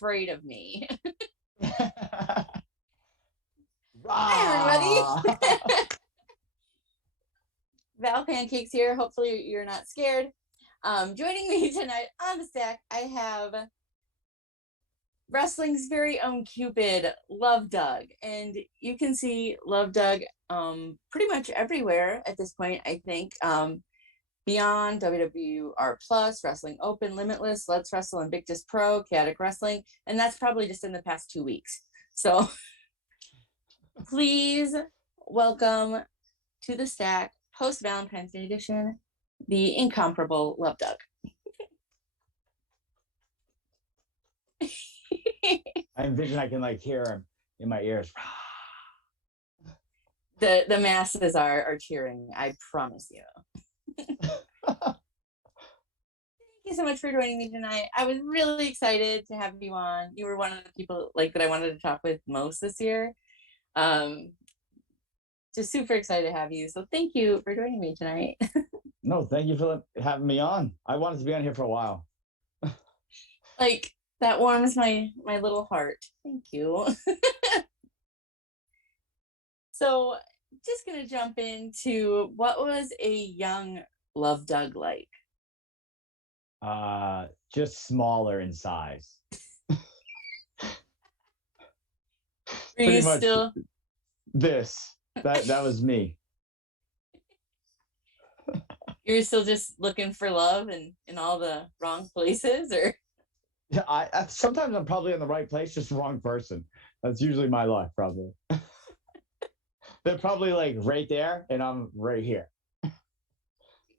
afraid of me. Hi, Rah! everybody. Val Pancakes here. Hopefully you're not scared. Joining me tonight on the stack, I have wrestling's very own Cupid, Love Doug. And you can see Love Doug pretty much everywhere at this point, I think. Beyond, WWR Plus, Wrestling Open, Limitless, Let's Wrestle, Invictus Pro, Chaotic Wrestling. And that's probably just in the past 2 weeks. So please welcome to the stack, post Valentine's Day edition, the incomparable Love Doug. I envision I can like hear him in my ears. The masses are cheering, I promise you. Thank you so much for joining me tonight. I was really excited to have you on. You were one of the people like that I wanted to talk with most this year. Just super excited to have you. So thank you for joining me tonight. No, thank you for having me on. I wanted to be on here for a while. Like, that warms my little heart. Thank you. So just gonna jump into, what was a young Love Doug like? Just smaller in size. Were Pretty you much still this. That was me. You're still just looking for love in all the wrong places, or? Yeah, I sometimes I'm probably in the right place, just the wrong person. That's usually my luck, probably. They're probably like right there, and I'm right here.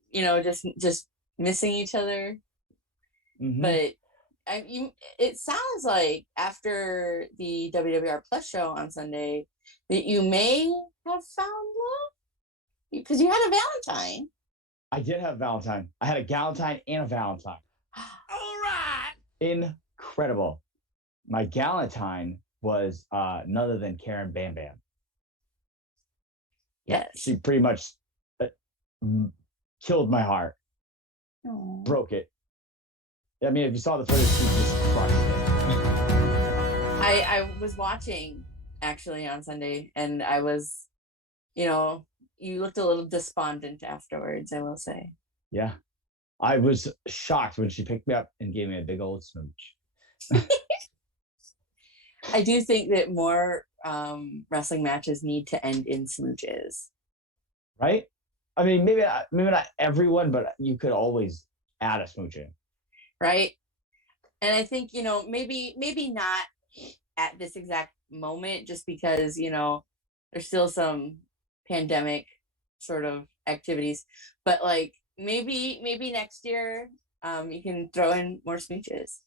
You know, just missing each other. Mm-hmm. But it sounds like after the WWR Plus show on Sunday that you may have found love, because you had a Valentine. I did have Valentine. I had a Galentine and a Valentine. All right. Incredible. My Galentine was none other than Karen Bam Bam. Yes. She pretty much killed my heart. Aww. Broke it. I mean, if you saw the footage, she just crushed it. I was watching actually on Sunday, and I was, you looked a little despondent afterwards, I will say. Yeah. I was shocked when she picked me up and gave me a big old smooch. I do think that more wrestling matches need to end in smooches. Right? I mean, maybe not everyone, but you could always add a smooch in. Right? And I think, maybe not at this exact moment, just because, there's still some pandemic sort of activities. But like maybe next year, you can throw in more smooches.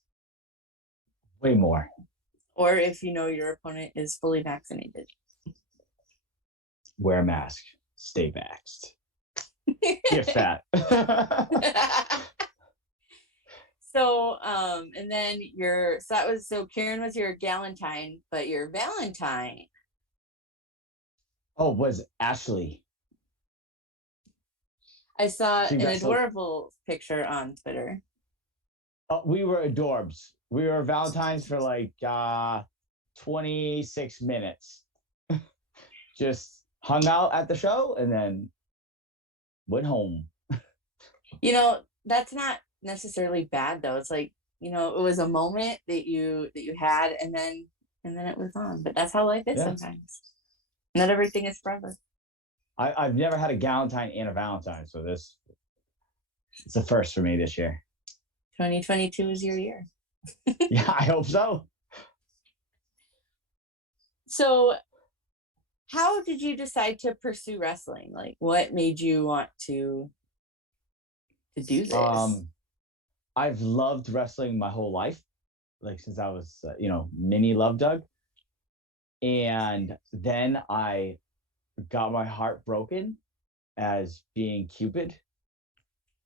Way more. Or if your opponent is fully vaccinated. Wear a mask. Stay vaxxed. Get fat. So, and then Karen was your Galentine, but your Valentine. Oh, was Ashley. I saw an adorable picture on Twitter. We were adorbs. We were Valentines for like 26 minutes. Just hung out at the show and then went home. That's not necessarily bad though. It's like, it was a moment that you had, and then it was on. But that's how life is sometimes. Not everything is forever. I've never had a Galentine and a Valentine, so it's a first for me this year. 2022 is your year. Yeah, I hope so. So how did you decide to pursue wrestling? Like, what made you want to do this? I've loved wrestling my whole life, like since I was, mini Love Doug. And then I got my heart broken as being Cupid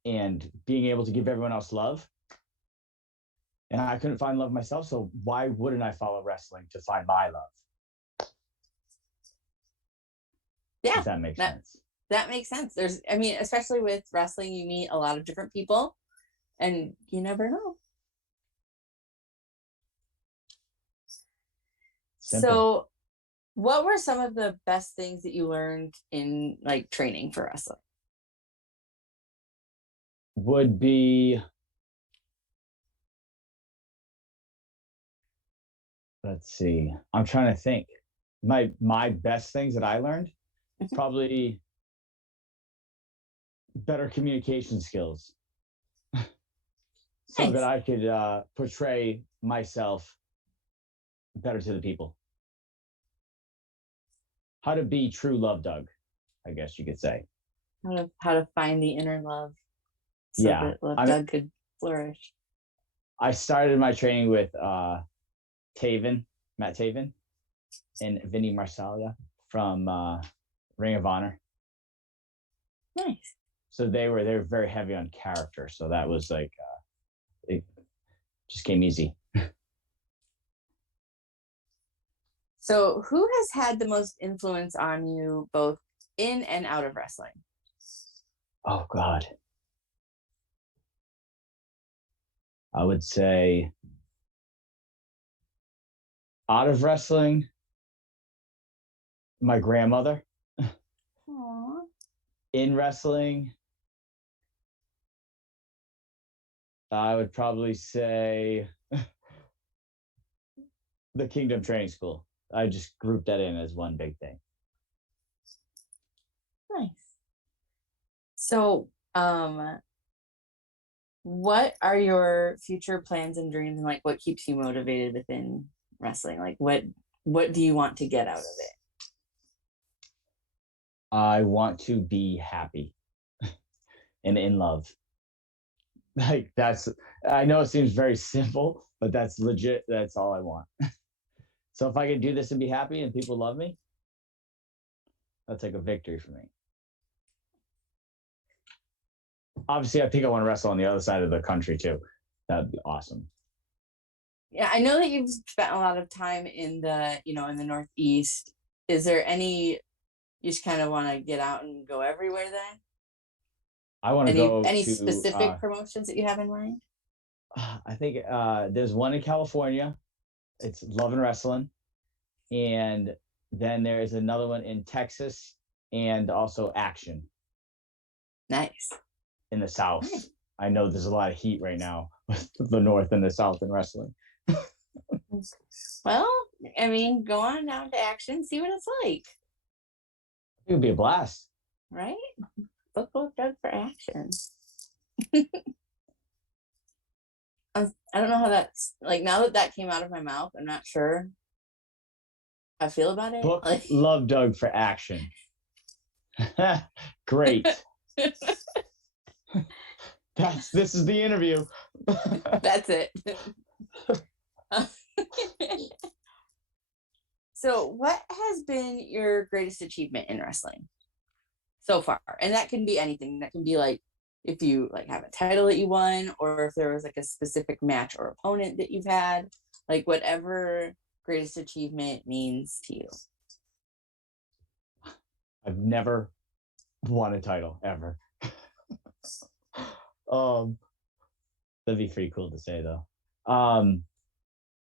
and being able to give everyone else love. And I couldn't find love myself, so why wouldn't I follow wrestling to find my love? Yeah, if that makes sense. That makes sense. Especially with wrestling, you meet a lot of different people, and you never know. Simple. So, what were some of the best things that you learned in like training for wrestling? Would be, let's see. I'm trying to think. My best things that I learned, Mhm. probably better communication skills so that Nice. I could portray myself better to the people. How to be true love Doug, I guess you could say. How to find the inner love so Yeah. that Love I mean, Doug could flourish. I started my training with Taven, Matt Taven, and Vinny Marsalia from Ring of Honor. Nice. So they were very heavy on character. So that was like it just came easy. So, who has had the most influence on you both in and out of wrestling? Oh God. I would say out of wrestling, my grandmother. Aww. In wrestling, I would probably say the Kingdom Training School. I just grouped that in as one big thing. Nice. So, what are your future plans and dreams, and like what keeps you motivated within wrestling? Like, what do you want to get out of it? I want to be happy and in love. Like that's I know it seems very simple, but that's legit. That's all I want. So if I can do this and be happy and people love me, that's like a victory for me. Obviously, I think I want to wrestle on the other side of the country too. That'd be awesome. Yeah, I know that you've spent a lot of time in the Northeast. Is there any you just kind of want to get out and go everywhere then? I want to Any go any to. specific promotions that you have in mind? I think there's one in California. It's Love and Wrestling, and then there is another one in Texas, and also Action Nice. in the South. Nice. I know there's a lot of heat right now with the North and the South in wrestling. Well, I mean, go on down to Action, see what it's like, It would be a blast. right? Book Doug for Action. I don't know how that's like now that that came out of my mouth. I'm not sure how I feel about it. Book Like, Love Doug for Action. Great. This is the interview. that's it. So, what has been your greatest achievement in wrestling so far? And that can be anything. That can be like if you like have a title that you won, or if there was like a specific match or opponent that you've had, like whatever greatest achievement means to you. I've never won a title ever. um, that'd be pretty cool to say though.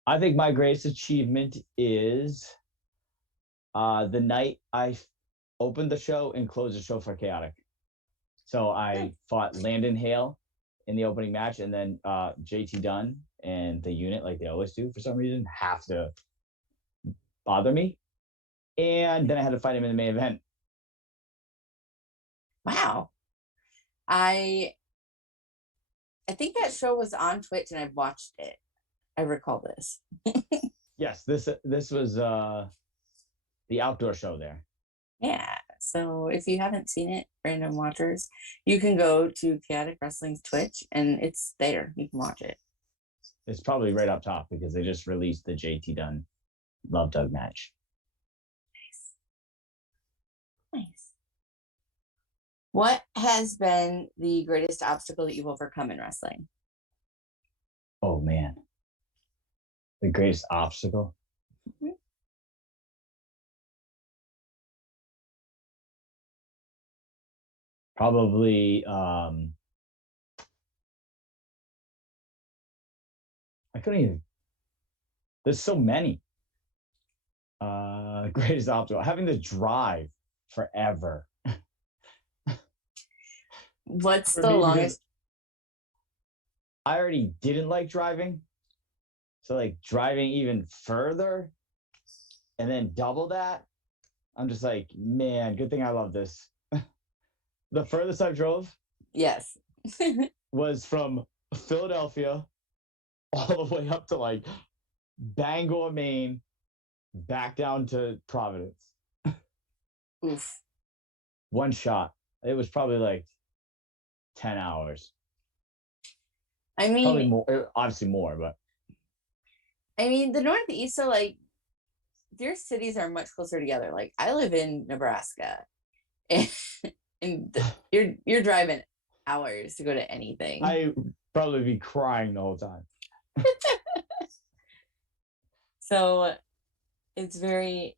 I think my greatest achievement is the night I opened the show and closed the show for Chaotic. So I fought Landon Hale in the opening match, and then JT Dunn and the unit, like they always do for some reason, have to bother me. And then I had to fight him in the main event. Wow. I think that show was on Twitch and I've watched it. I recall this. Yes, this was the outdoor show there. Yeah. So if you haven't seen it, random watchers, you can go to Chaotic Wrestling's Twitch and it's there. You can watch it. It's probably right up top because they just released the JT Dunn Love Doug match. Nice. Nice. What has been the greatest obstacle that you've overcome in wrestling? Oh man, the greatest obstacle. Mhm. Probably I couldn't even there's so many. Greatest obstacle, having to drive forever What's for the me because longest? I already didn't like driving. So like driving even further and then double that, I'm just like, man, good thing I love this. The furthest I drove Yes. was from Philadelphia all the way up to like Bangor, Maine, back down to Providence. Oof. One shot. It was probably like 10 hours. I Probably mean, more, obviously more, but the Northeast, so like their cities are much closer together. Like I live in Nebraska, and, you're driving hours to go to anything. I probably be crying the whole time. So it's very.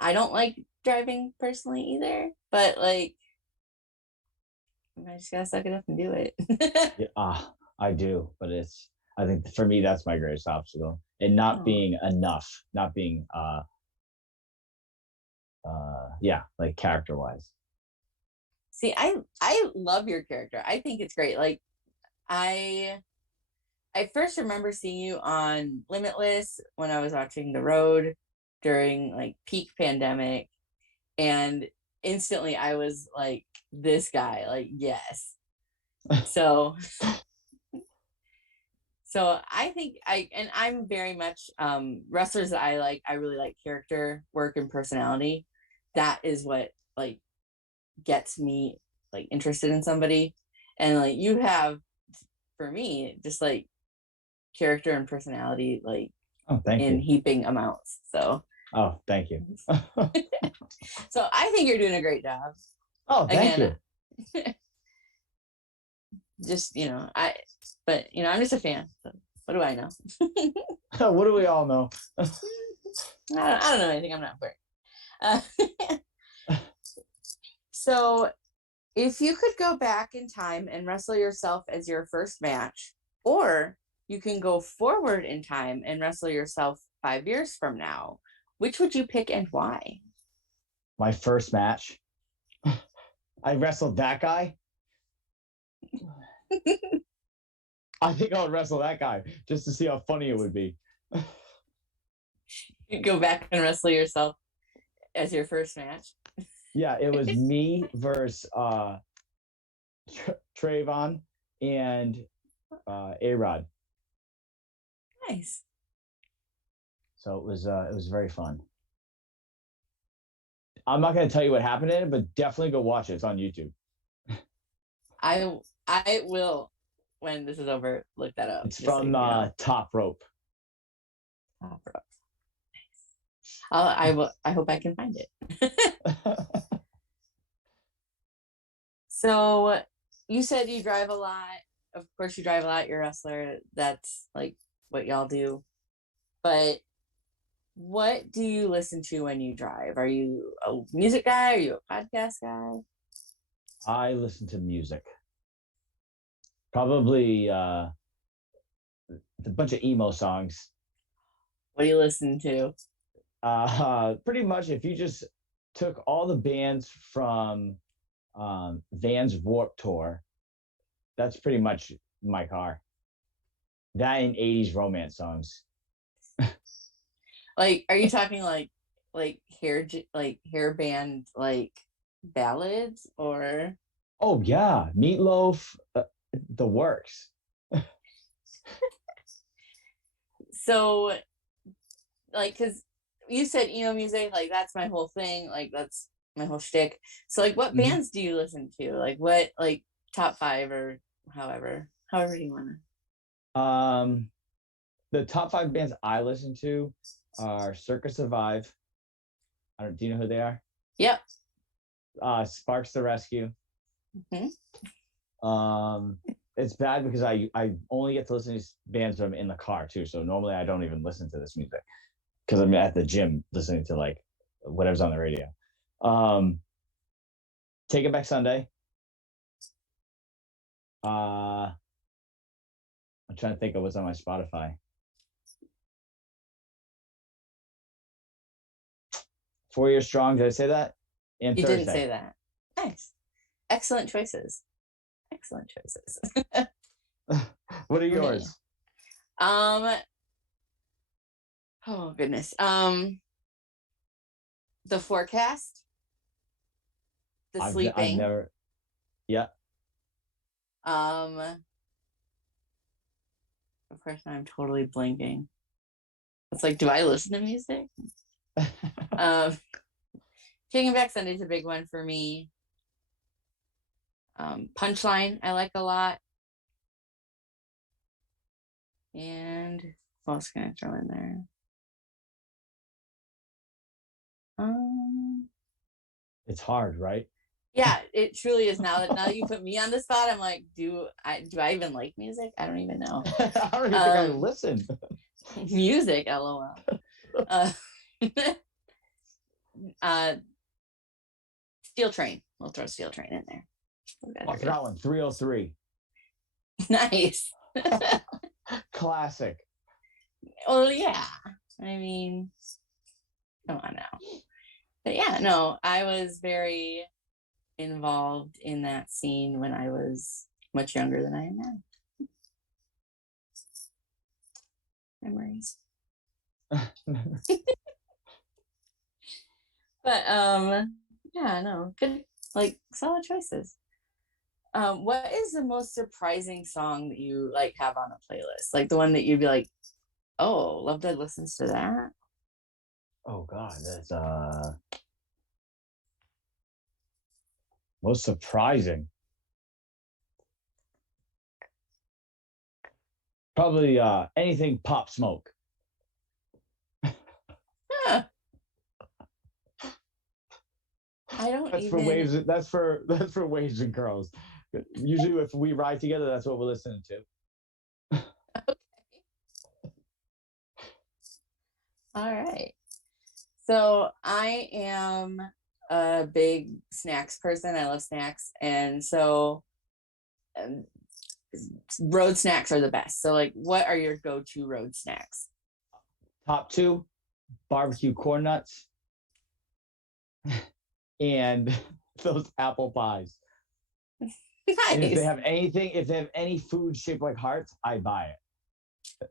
I don't like driving personally either, but like I just gotta suck it up and do it. Yeah, I do, but I think for me that's my greatest obstacle, and not Oh. being enough, not being yeah, like character wise. See, I love your character. I think it's great. Like I I first remember seeing you on Limitless when I was watching The Road during like peak pandemic, and instantly I was like, this guy, like, yes. So I think I'm very much wrestlers that I like, I really like character work and personality. That is what like gets me like interested in somebody. And like you have for me just like character and personality like Oh, thank in you. heaping amounts. So Oh, thank you. I think you're doing a great job. Oh, thank Again, you. just I'm just a fan. So what do I know? What do we all know? I don't know anything. I'm not very. Uh, so if you could go back in time and wrestle yourself as your first match, or you can go forward in time and wrestle yourself 5 years from now, which would you pick and why? My first match, I wrestled that guy. I think I would wrestle that guy just to see how funny it would be. You go back and wrestle yourself as your first match. Yeah, it was me versus Trayvon and A Rod. Nice. So it was very fun. I'm not going to tell you what happened in it, but definitely go watch it. It's on YouTube. I will when this is over look that up. It's Just so from you know. Top Rope. I will. I hope I can find it. So you said you drive a lot. Of course, you drive a lot. You're a wrestler. That's like what y'all do. But what do you listen to when you drive? Are you a music guy? Are you a podcast guy? I listen to music. Probably a bunch of emo songs. What do you listen to? Pretty much, if you just took all the bands from Van's Warp Tour, that's pretty much my car. That and 80s romance songs. Like, are you talking like hair band like ballads or Oh yeah, Meatloaf, the works. so like because you said music like that's my whole thing like that's my whole shtick. So like what Mhm. bands do you listen to? Like what like top five or however you want Um, the top five bands I listen to are Circus Survive. I don't, do you know who they are? to. Yep. Sparks the Rescue. Hmm. Um, it's bad because I only get to listen to these bands when I'm in the car too. So normally I don't even listen to this music because I'm at the gym listening to like whatever's on the radio. Um, Take It Back Sunday. I'm trying to think of what's on my Spotify. 4 Years Strong. Did I say that? And You didn't Thursday. say that. Nice. Excellent choices. Excellent choices. What are Me. yours? Um, oh goodness. The Forecast, The I've Sleeping. never. Yeah. Um, of course I'm totally blanking. It's like, do I listen to music? Um, Taking Back Sunday's a big one for me. Punchline I like a lot. And what else can I throw in there? It's hard, right? Yeah, it truly is. Now that you put me on the spot, I'm like, do I even like music? I don't even know. I don't even think I listen. Music, lol. Uh, uh, Steel Train. We'll throw Steel Train in there. Oh, I forgot one. 303. Nice. Classic. Well, yeah. I mean, come on now. But yeah, no, I was very involved in that scene when I was much younger than I am now. Memories. But yeah, no, good, like solid choices. What is the most surprising song that you like have on a playlist? Like the one that you'd be like, oh, Love Dead listens to that? Oh God, that's most surprising. Probably anything Pop Smoke. Huh. I don't That's for even. waves. That's for waves and girls. Usually, if we ride together, that's what we're listening to. Okay. All right. So I am a big snacks person. I love snacks. And so um, road snacks are the best. So, like, what are your go to road snacks? Top two, barbecue corn nuts and those apple pies. And if they Nice. have anything, if they have any food shaped like hearts, I buy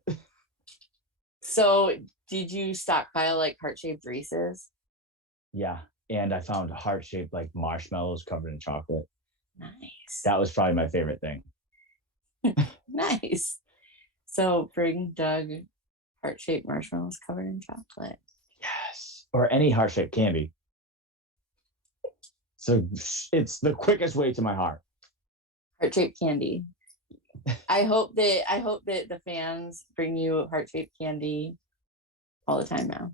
it. So, did you stockpile like heart shaped Reese's? Yeah. And I found heart shaped like marshmallows covered in chocolate. Nice. That was probably my favorite thing. Nice. So, bring Doug heart shaped marshmallows covered in chocolate. Yes. Or any heart shaped candy. So it's the quickest way to my heart. Heart shaped candy. I hope that the fans bring you heart shaped candy all the time now.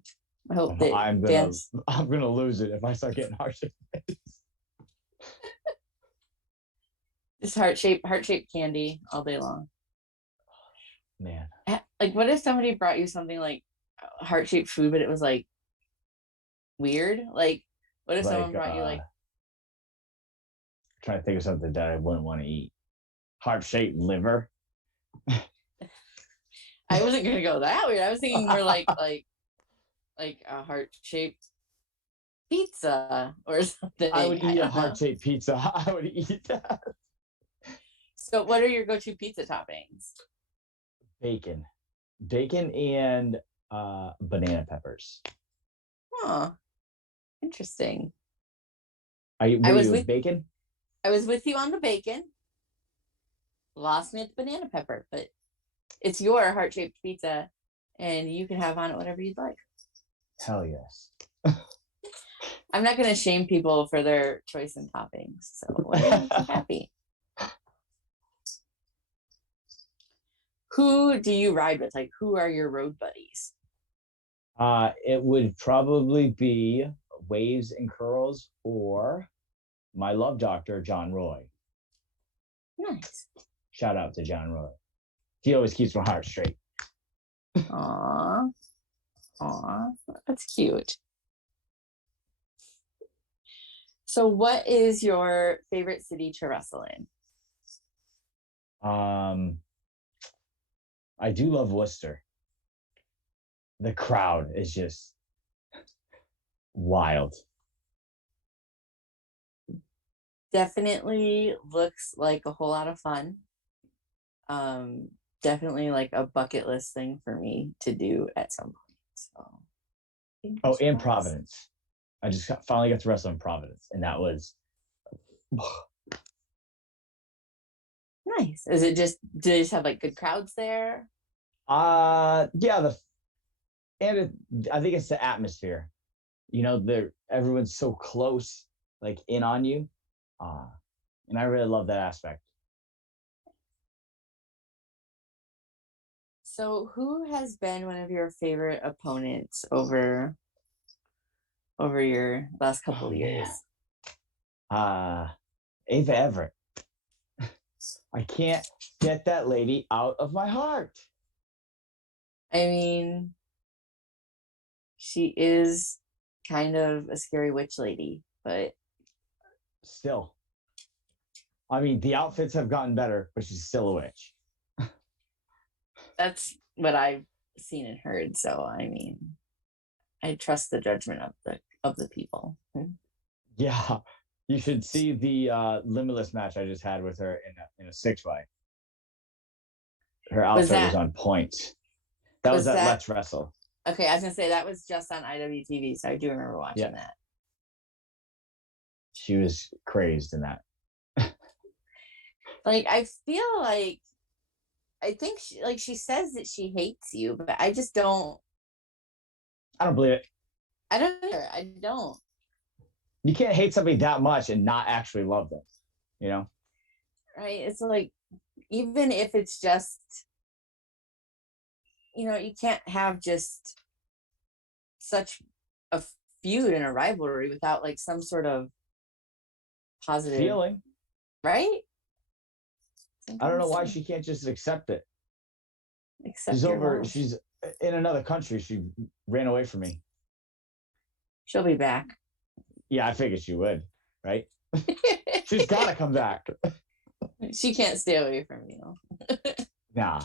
I hope that fans I'm gonna lose it if I start getting heart shaped. just heart shaped candy all day long. Man. Like, what if somebody brought you something like heart shaped food, but it was like weird? Like, what if Like someone brought you like trying to think of something that I wouldn't want to eat. Heart shaped liver. I wasn't gonna go that weird. I was thinking more like a heart shaped pizza or something. I would eat a don't know. heart shaped pizza. I would eat that. So, what are your go to pizza toppings? Bacon. Bacon and banana peppers. Huh. Interesting. What I are was you with with bacon? I was with you on the bacon. Lost me at the banana pepper, but it's your heart shaped pizza, and you can have on it whatever you'd like. Hell yes. I'm not going to shame people for their choice in toppings. So whatever makes you happy. Who do you ride with? Like, who are your road buddies? It would probably be Waves and Curls or my love doctor, John Roy. Nice. Shout out to John Roy. He always keeps my heart straight. Aw. Aw. That's cute. So, what is your favorite city to wrestle in? I do love Worcester. The crowd is just Wild. Definitely looks like a whole lot of fun. Definitely like a bucket list thing for me to do at some point. So Oh, fingers in crossed. Providence. I just finally got to wrestle in Providence, and that was Nice. Is it just, do they just have like good crowds there? yeah, I think it's the atmosphere. You know, everyone's so close, like in on you. Uh, and I really love that aspect. So who has been one of your favorite opponents over your last couple Oh of man. years? Ava Everett. I can't get that lady out of my heart. I mean, she is kind of a scary witch lady, but Still. I mean, the outfits have gotten better, but she's still a witch. that's what I've seen and heard. So I mean, I trust the judgment of the people. Yeah. You should see the limitless match I just had with her in a 6-way. Her Was outfit was that on point. That was was at that Let's Wrestle. okay? I was gonna say that was just on IWTV, so I do remember Yeah. watching that. She was crazed in that. Like I feel like I think she says that she hates you, but I just don't. I don't believe it. I don't. I don't. You can't hate somebody that much and not actually love them, you know? Right? It's like even if it's just you can't have just such a feud and a rivalry without like some sort of positive, Feeling. right? I don't know Sometimes why she can't just accept it. accept your love. She's in another country. She ran away from me. She'll be back. Yeah, I figured she would, right? She's got to come back. She can't stay away from you. Nah,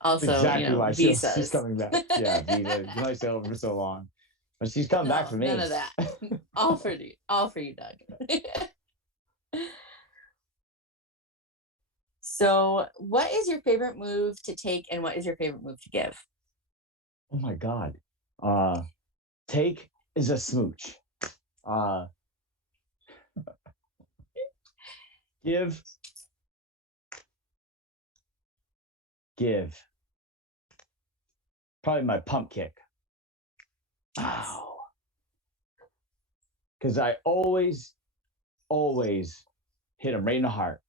Also, exactly why she's visas. coming back. Yeah, Visa. You only stay over for so long, but she's coming back No, for none me. of that. All for you, Doug. So, what is your favorite move to take, and what is your favorite move to give? Oh my god. Uh, take is a smooch. Uh, give, give. Probably my pump kick. Nice. Ow. Because I always hit him right in the heart.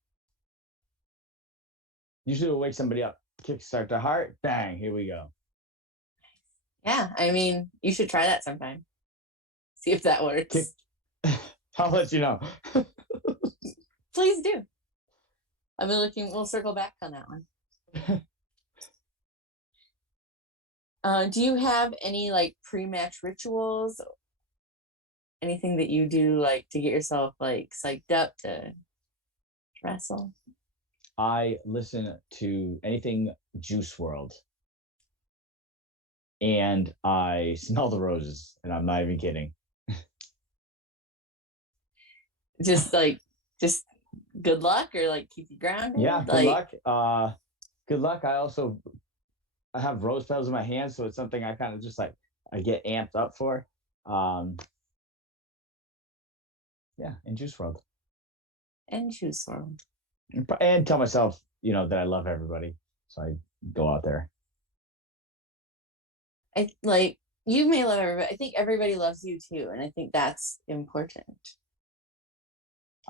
Usually will wake somebody up. Kick start the heart. Bang. Here we go. Yeah, I mean, you should try that sometime. See if that Kick. works. I'll let you know. Please do. I've been looking. We'll circle back on that one. Do you have any like pre-match rituals? Anything that you do like to get yourself like psyched up to wrestle? I listen to anything Juice World, and I smell the roses, and I'm not even kidding. Just good luck or like keep you grounded? Yeah, good Like, luck. Good luck. I have rose petals in my hand, so it's something I kind of just like I get amped up for. Um, yeah, in Juice World, and choose from. and tell myself, that I love everybody, so I go out there. I like you may love everybody. I think everybody loves you too, and I think that's important.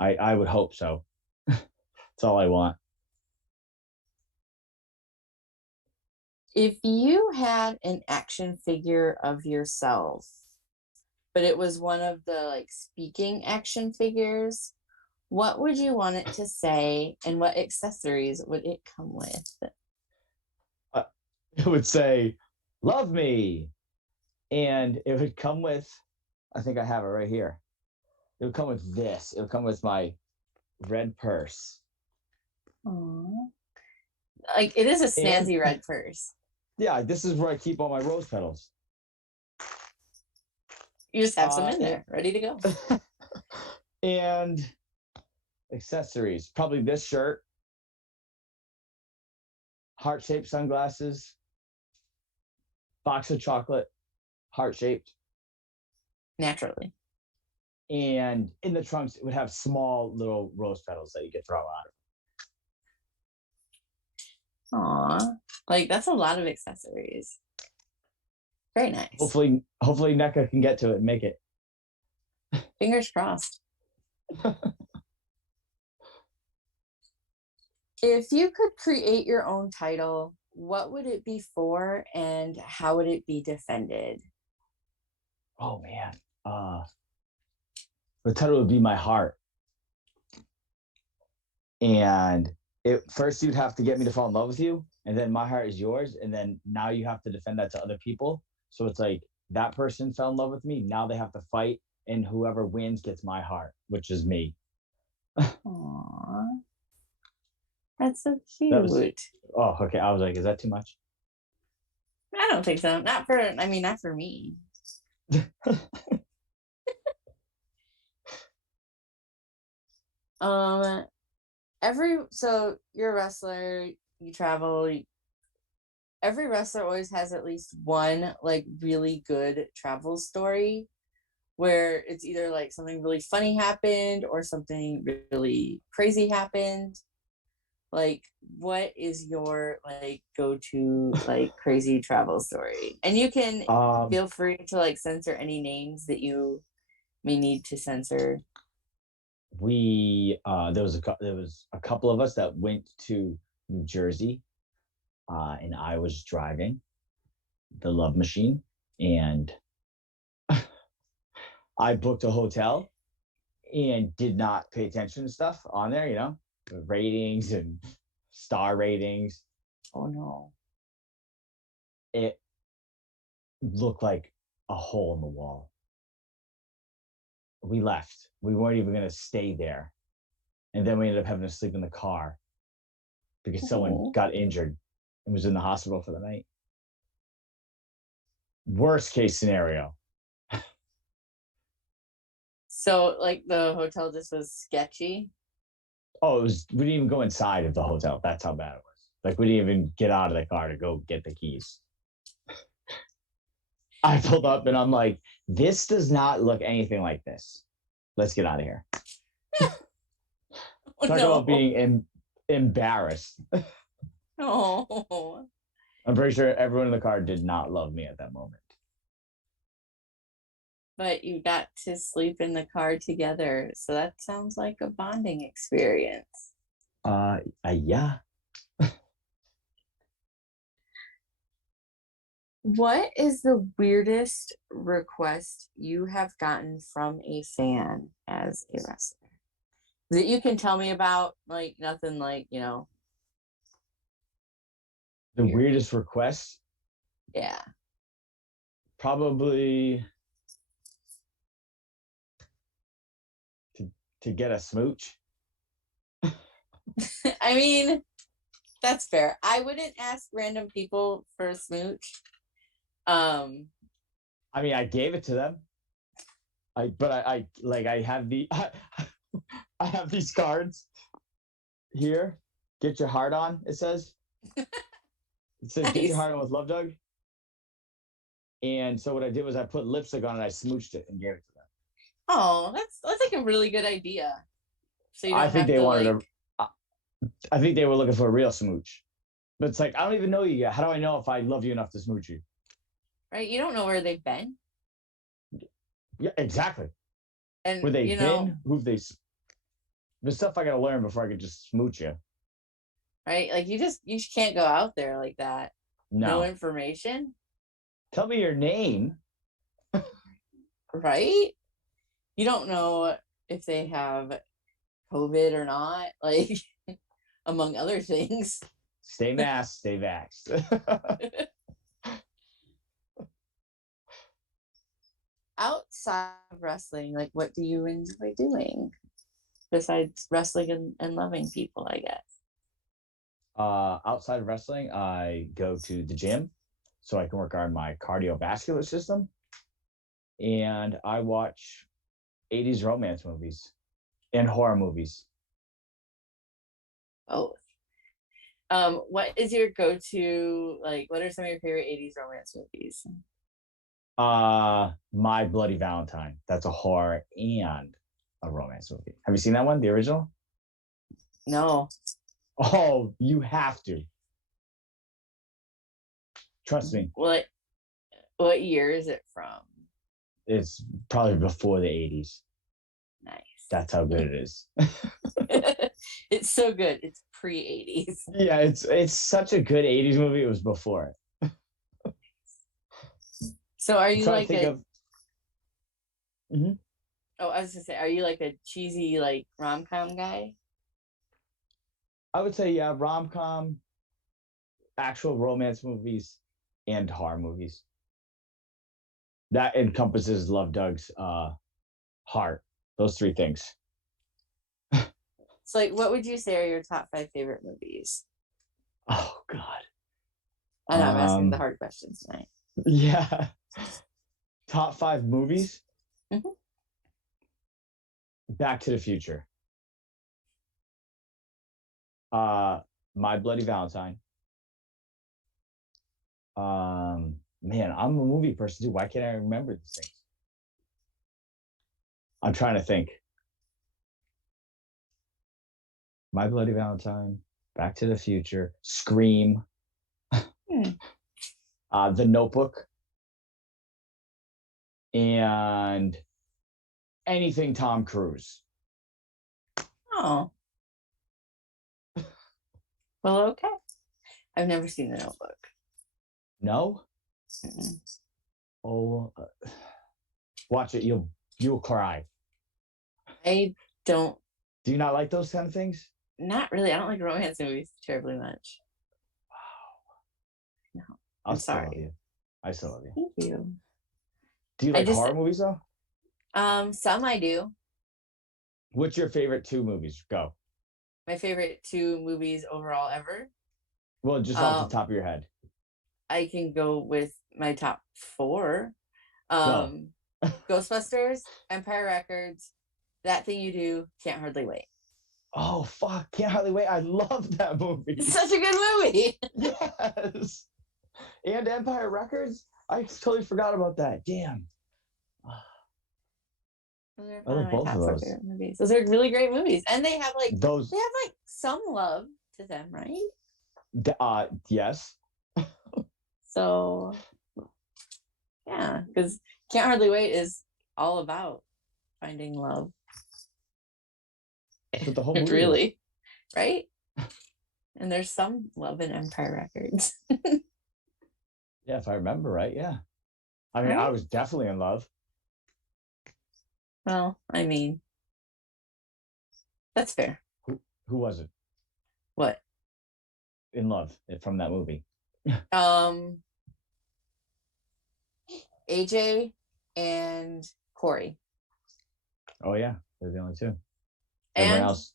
I would hope so. That's all I want. If you had an action figure of yourself, but it was one of the like speaking action figures, what would you want it to say, and what accessories would it come with? Uh, it would say, "Love me," and it would come with. I think I have it right here. It would come with this. It would come with my red purse. Aww. Like it is a And snazzy red purse. yeah, this is where I keep all my rose petals. You just have some in And, there, ready to go. and accessories, probably this shirt, heart-shaped sunglasses, box of chocolate, heart-shaped. Naturally. And in the trunks, it would have small little rose petals that you could throw out. Aw, like that's a lot of accessories. Very nice. Hopefully NECA can get to it and make it. Fingers crossed. If you could create your own title, what would it be for and how would it be defended? Oh man. The title would be My Heart. And first you'd have to get me to fall in love with you, and then my heart is yours, and then now you have to defend that to other people. So it's like that person fell in love with me, now they have to fight, and whoever wins gets my heart, which is me. Aww, that's so That was cute. okay. I was like, is that too much? I don't think so. Not for, I mean, not for me. Um, so you're a wrestler, you travel. Every wrestler always has at least one like really good travel story where it's either like something really funny happened or something really crazy happened. Like, what is your like go-to like crazy travel story? And you can um feel free to like censor any names that you may need to censor. we there was a couple of us that went to New Jersey, and I was driving the Love Machine, and I booked a hotel and did not pay attention to stuff on there, ratings and star ratings. Oh no. It looked like a hole in the wall. We left. We weren't even going to stay there. And then we ended up having to sleep in the car because someone Oh. got injured and was in the hospital for the night. Worst case scenario. So like the hotel just was sketchy. Oh, we didn't even go inside of the hotel. That's how bad it was. Like we didn't even get out of the car to go get the keys. I pulled up and I'm like, this does not look anything like this. Let's get out of here. Oh Talk about no. being embarrassed. Oh. I'm pretty sure everyone in the car did not love me at that moment. But you got to sleep in the car together. So that sounds like a bonding experience. Yeah. What is the weirdest request you have gotten from a fan as a wrestler that you can tell me about? Like nothing like, The weird. weirdest request, Yeah. probably to get a smooch. I mean, that's fair. I wouldn't ask random people for a smooch. I mean, I gave it to them. I like I have I have these cards here. Get your heart on. It says. It says get your Nice. heart on with Love Doug. And so what I did was I put lipstick on it. I smooched it and gave it to them. Oh, that's like a really good idea. So you I don't think have they to wanted like, a. I think they were looking for a real smooch. But it's like I don't even know you yet. How do I know if I love you enough to smooch you? right? You don't know where they've been. Yeah, exactly. And Where they've been, who they. There's stuff I gotta learn before I could just smooch you. right? Like you can't go out there like that. No No. information, Tell me your name. right? You don't know if they have COVID or not, like among other things. Stay masked, stay vaxxed. Outside of wrestling, like what do you enjoy doing besides wrestling and loving people, I guess? Outside of wrestling, I go to the gym so I can work on my cardiovascular system. and I watch 80s romance movies and horror movies. Oh, what is your go-to, like, what are some of your favorite 80s romance movies? My Bloody Valentine. That's a horror and a romance movie. Have you seen that one, the original? No. Oh, you have to. Trust me. What year is it from? It's probably before the 80s. Nice. That's how good it is. It's so good. It's pre-80s. Yeah, it's such a good 80s movie. It was before it. So are I'm you trying to like think a of. Mhm. oh, I was gonna say, are you like a cheesy like rom-com guy? I would say, yeah, rom-com, actual romance movies, and horror movies. That encompasses Love Doug's heart. Those three things. So like what would you say are your top 5 favorite movies? Oh God. I know I'm asking the Um, hard questions tonight. yeah. Top 5 movies. Mhm. Back to the Future. Uh, My Bloody Valentine. Man, I'm a movie person too. Why can't I remember these things? I'm trying to think. My Bloody Valentine, Back to the Future, Scream, Hmm. The Notebook, and anything Tom Cruise. Oh, well, okay. I've never seen The Notebook. No? Mm-mm. Oh, watch it. You'll cry. I don't, Do you not like those kind of things? not really. I don't like romance movies terribly much. No, I'll I'm still love sorry. you. I still love you. Thank you. Do you I like just, horror movies though? some I do. What's your favorite 2 movies? Go. My favorite 2 movies overall ever. Well, just off the Um, top of your head. I can go with my top 4. Go. Um, Ghostbusters, Empire Records, That Thing You Do, Can't Hardly Wait. Oh fuck! Can't hardly wait. I love that It's movie. such a good movie. Yes. And Empire Records. I totally forgot about that. Damn. Those are I one love of my both of top 4 those. favorite movies. Those are really great movies, and Those. they have like some love to them, right? Yes. So yeah, because Can't Hardly Wait is all about finding love. That's what the whole movie is. Really, right? And there's some love in Empire Records. Yeah, if I remember right. Yeah. I mean, I Right? was definitely in love. Well, I mean, that's fair. Who was it What? in love from that movie? Um, AJ and Corey, Oh yeah, they're the only two. Everyone and else.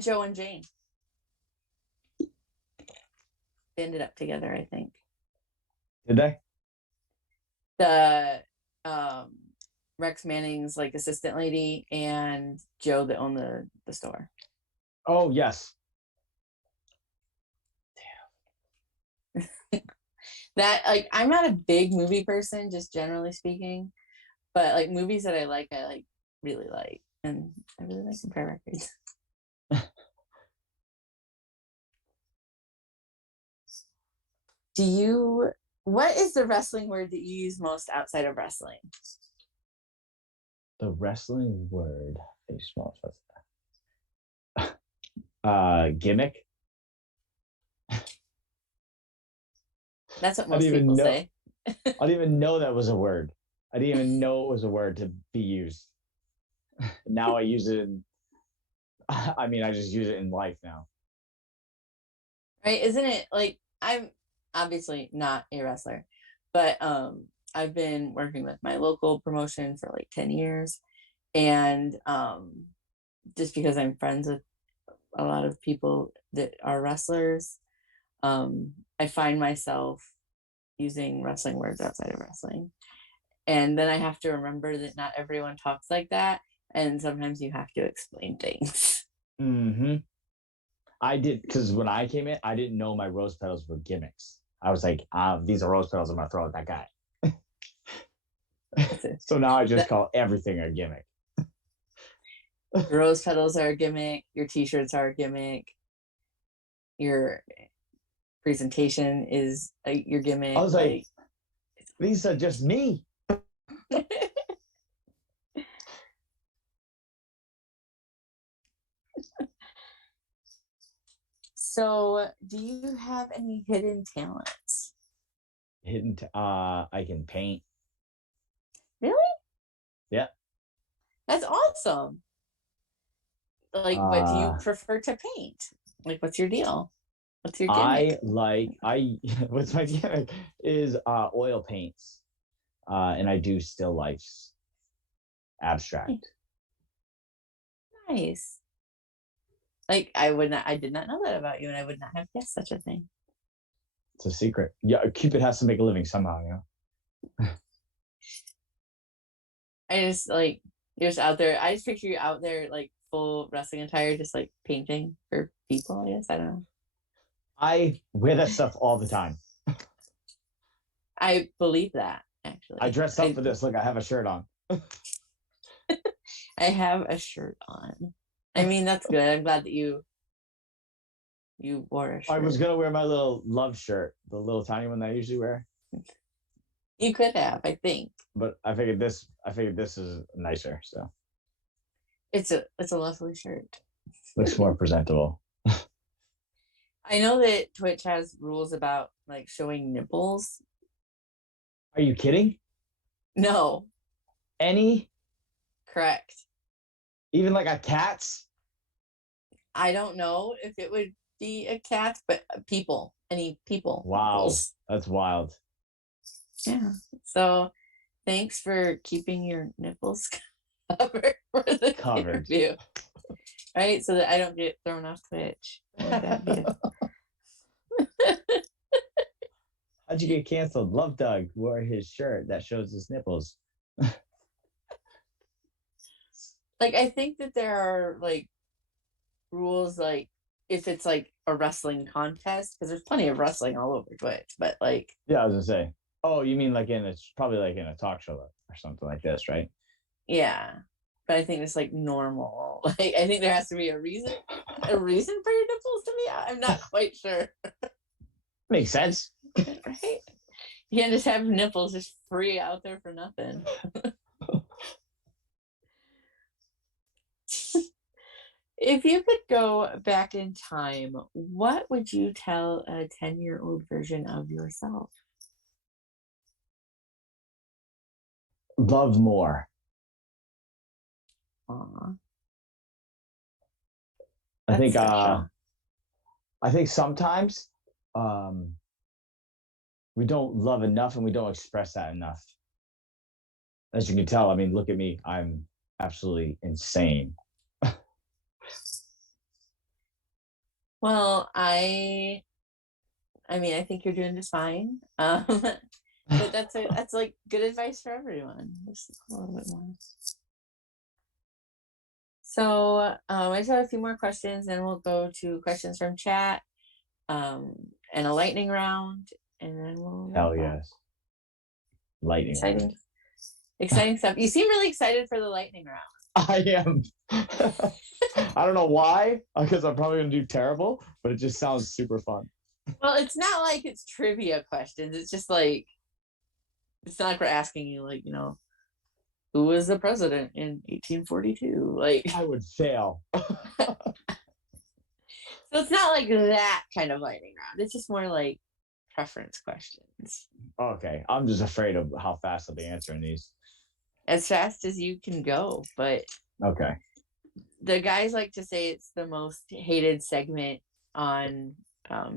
Joe and Jane. They ended up together, I think. Did they? The Rex Manning's like assistant lady and Joe that owned the store. Oh yes. That, like, I'm not a big movie person, just generally speaking, but like movies that I like really like, and I really like Empire Records. What is the wrestling word that you use most outside of wrestling? The wrestling word. A small. Gimmick. That's what I didn't most even people know. say. I didn't even know that was a word. I didn't even know it was a word to be used. Now I use it. I mean, I just use it in life now. Right? Isn't it like, I'm obviously not a wrestler, but I've been working with my local promotion for like 10 years, and just because I'm friends with a lot of people that are wrestlers, I find myself using wrestling words outside of wrestling. And then I have to remember that not everyone talks like that. And sometimes you have to explain things. Mm-hmm. I did, because when I came in, I didn't know my rose petals were gimmicks. I was like, these are rose petals. I'm gonna throw at that guy. So now I just call everything a gimmick. Rose petals are a gimmick. Your t-shirts are a gimmick. Your presentation is your gimmick. I was like, these are just me. So, do you have any hidden talents? I can paint. Really? Yeah. That's awesome. Like, what do you prefer to paint? Like, what's your deal? What's your gimmick? What's my gimmick is oil paints. And I do still lifes, abstract. Nice. Like, I did not know that about you, and I would not have guessed such a thing. It's a secret. Yeah, Cupid has to make a living somehow, you know. I just like you're just out there. I just picture you out there like full wrestling attire, just like painting for people. I guess I don't know. I wear that stuff all the time. I believe that actually. I dress up for this. Look, I have a shirt on. I have a shirt on. I mean, that's good. I'm glad that you wore a shirt. I was gonna wear my little love shirt, the little tiny one that I usually wear. You could have, I think. But I figured this is nicer, so It's a lovely shirt. looks more presentable. I know that Twitch has rules about like showing nipples. Are you kidding? No. Any? Correct. Even like a cat's? I don't know if it would be a cat, but any people. Wow, nipples. that's wild. Yeah. So thanks for keeping your nipples covered for the interview. Right? So that I don't get thrown off Twitch. How'd you get canceled? Love Doug wore his shirt that shows his nipples. Like, I think that there are like rules, like if it's like a wrestling contest, because there's plenty of wrestling all over Twitch, but like, yeah, I was gonna say, oh, you mean like probably like in a talk show or something like this, right? Yeah, but I think it's like normal. Like, I think there has to be a reason for your nipples to be out. I'm not quite sure. Makes sense. Right? You can't just have nipples just free out there for nothing. If you could go back in time, what would you tell a 10-year-old version of yourself? Love more. Aww. I think sometimes we don't love enough and we don't express that enough. As you can tell, I mean, look at me. I'm absolutely insane. Well, I mean, I think you're doing just fine. But that's like good advice for everyone. Just a little bit more. So I just have a few more questions, and we'll go to questions from chat, and a lightning round, and then we'll. Hell yes. Lightning round. Exciting stuff. You seem really excited for the lightning round. I am. I don't know why, because I'm probably gonna do terrible, but it just sounds super fun. Well, it's not like it's trivia questions. It's just like, it's not like we're asking you, like, who was the president in 1842? Like, I would fail. So it's not like that kind of lightning round. It's just more like preference questions. Okay, I'm just afraid of how fast I'll be answering these. As fast as you can go, but okay. The guys like to say it's the most hated segment on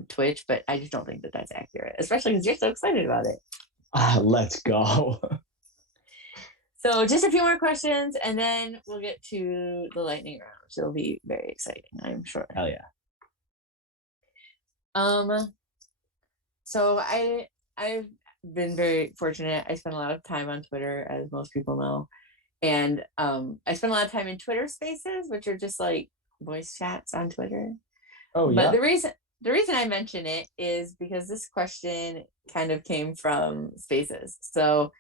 Twitch, but I just don't think that that's accurate, especially because you're so excited about it. Let's go. So just a few more questions, and then we'll get to the lightning round. It'll be very exciting, I'm sure. Hell yeah. So I've been very fortunate. I spend a lot of time on Twitter, as most people know. And I spend a lot of time in Twitter spaces, which are just like voice chats on Twitter. Oh But yeah. the reason I mention it is because this question kind of came from spaces. So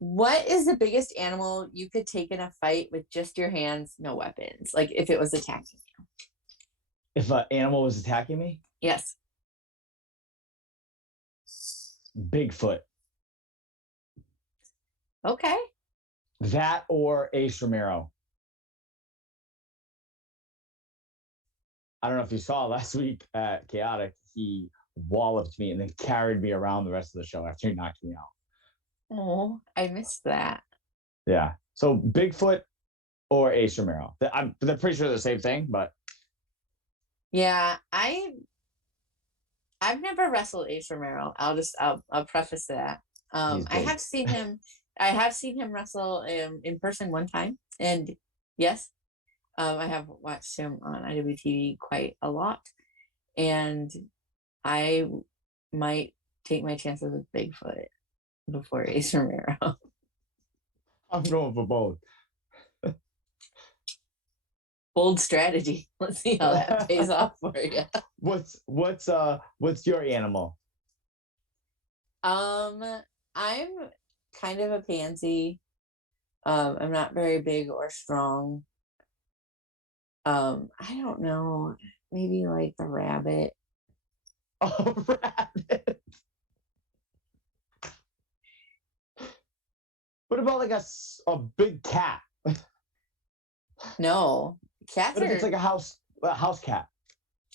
what is the biggest animal you could take in a fight with just your hands, no weapons? Like if it was attacking you. If an animal was attacking me, Yes. Bigfoot. Okay. That or Ace Romero. I don't know if you saw last week at Chaotic, he walloped me and then carried me around the rest of the show after he knocked me out. Oh, I missed that. Yeah. So Bigfoot or Ace Romero. They're pretty sure they're the same thing, but Yeah, I've never wrestled Ace Romero. I'll preface that. he's I big. have seen him. I have seen him wrestle in person one time, and yes, I have watched him on IWTV quite a lot, and I might take my chances with Bigfoot before Ace Romero. I'm going for both. Bold strategy. Let's see how that pays off for you. What's your animal? I'm kind of a pansy. I'm not very big or strong. I don't know. Maybe like the rabbit. Oh, rabbit. What about like a big cat? No, cats What if it's are like a house cat?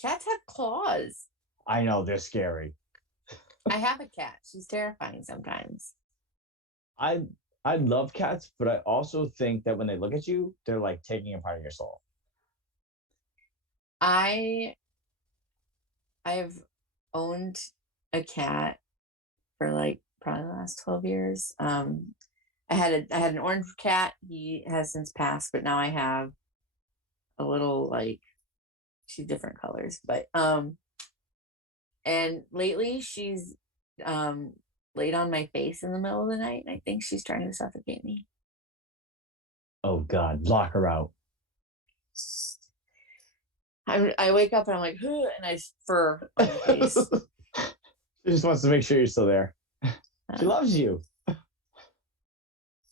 cats have claws. I know they're scary. I have a cat. She's terrifying sometimes. I I love cats, but I also think that when they look at you, they're like taking a part of your soul. I I've owned a cat for like probably the last 12 years. I had an orange cat. He has since passed, but now I have a little like she's different colors. But and lately she's um laid on my face in the middle of the night, and I think she's trying to suffocate me. Oh God, block her out. I wake up and I'm like, "Huh," and I fur on my face. She just wants to make sure you're still there. She loves you.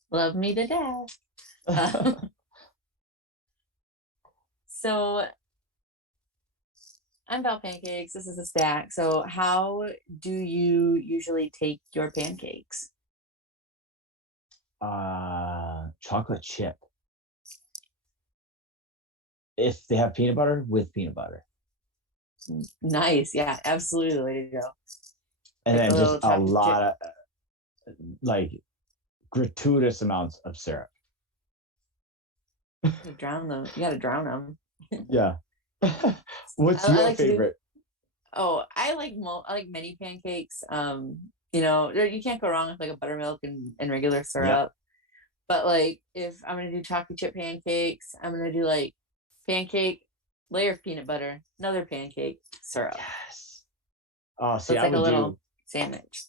Love me to death. Uh, so I'm Val Pancakes. This is a stack. So how do you usually take your pancakes? Chocolate chip. If they have peanut butter, with peanut butter. Nice. Yeah, absolutely the way to go. And Like then a just little a chocolate chip. lot of like gratuitous amounts of syrup. You drown them. You gotta drown them. Yeah. What's I your like to do. favorite? Oh, I like mini pancakes. You can't go wrong with like a buttermilk and regular Yep. syrup. But like if I'm gonna do chocolate chip pancakes, I'm gonna do like pancake, layer of peanut butter, another pancake, syrup. Yes. Oh, So see, it's I like a would do little sandwich.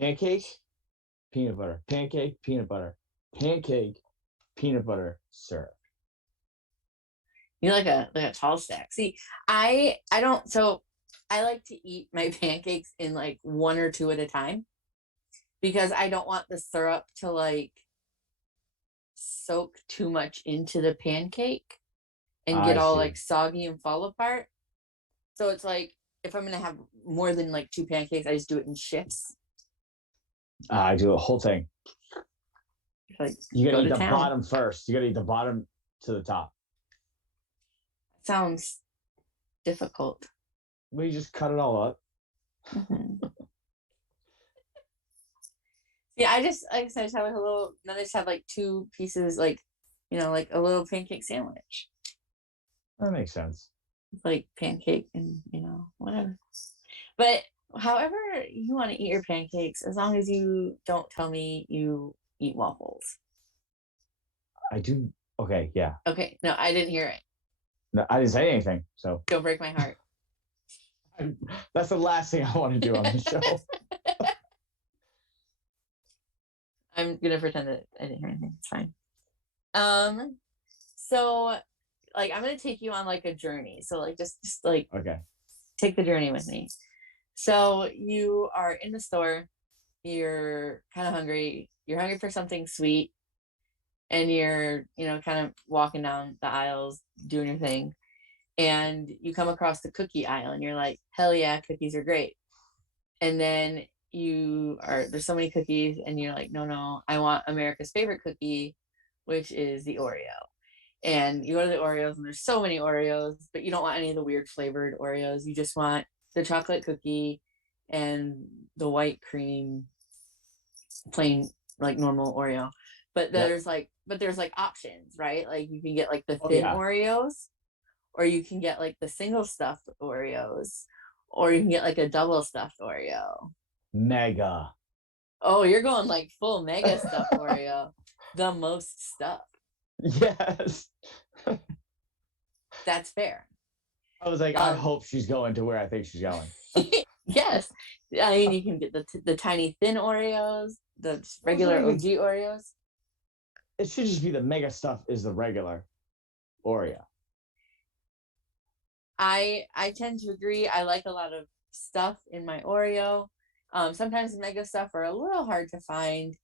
pancake, peanut butter, pancake, peanut butter, pancake, peanut butter, syrup. You like a tall stack. See, I don't so I like to eat my pancakes in like one or two at a time because I don't want the syrup to like soak too much into the pancake and get I all see. like soggy and fall apart. So it's like if I'm gonna have more than like two pancakes, I just do it in shifts. I do a whole thing. Like You gotta go eat to the town. bottom first. You gotta eat the bottom to the top. Sounds difficult. We just cut it all up. Mm-hmm. Yeah, I just like I said, I just have like a little. Then I just have like two pieces, like like a little pancake sandwich, That makes sense. like pancake and whatever. But however you want to eat your pancakes, as long as you don't tell me you eat waffles. I do. Okay, yeah. Okay, no, I didn't hear it. No, I didn't say anything. So Don't break my heart. that's the last thing I want to do on the show. I'm gonna pretend that I didn't hear anything. It's fine. Um, so like I'm gonna take you on like a journey. So like just like Okay. take the journey with me. So you are in the store, you're kind of hungry, you're hungry for something sweet, and you're, kind of walking down the aisles doing your thing, and you come across the cookie aisle and you're like, hell yeah, cookies are great. And then there's so many cookies and you're like, no, no, I want America's favorite cookie, which is the Oreo. And you go to the Oreos and there's so many Oreos, but you don't want any of the weird flavored Oreos. You just want the chocolate cookie and the white cream plain like normal Oreo. But Yep. there's like options, right? Like you can get like the Oh thin yeah. Oreos, or you can get like the single stuffed Oreos, or you can get like a double stuffed Oreo. Mega. Oh, you're going like full mega stuffed Oreo, the most stuff. Yes. That's fair. I was like, I Um, hope she's going to where I think she's going. yes, I mean you can get the tiny thin Oreos, the Also, regular even OG Oreos. it should just be the mega stuff is the regular Oreo. I tend to agree. I like a lot of stuff in my Oreo. Sometimes mega stuff are a little hard to find.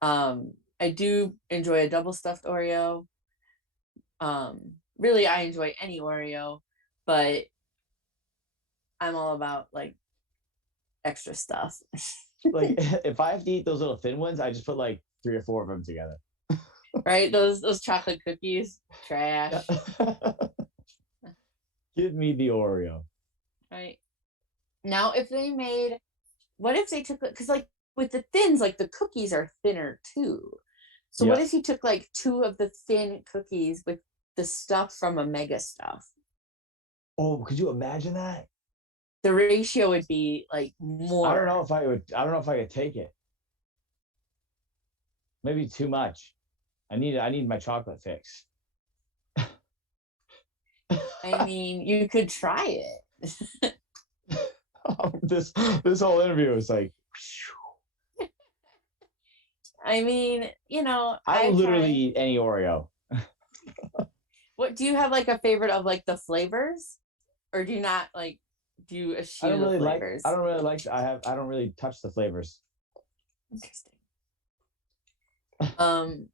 I do enjoy a double stuffed Oreo. Really, I enjoy any Oreo, but I'm all about like extra stuff. Like if I have to eat those little thin ones, I just put like 3 or 4 of them together. Right? Those chocolate cookies, trash. Give me the Oreo. Right? Now, what if they took, because like with the thins, like the cookies are thinner too. So what Yeah. if you took like two of the thin cookies with the stuff from a mega stuff? Oh, could you imagine that? The ratio would be like I don't more. know if I would. I don't know if I could take it. Maybe too much. I need my chocolate fix. I mean, you could try it. This whole interview is like I mean, I will I've literally tried. eat any Oreo. What do you have like a favorite of like the flavors? Or do you not like do you I eschew don't the really like. I flavors? don't really like. I don't really touch the flavors. Interesting.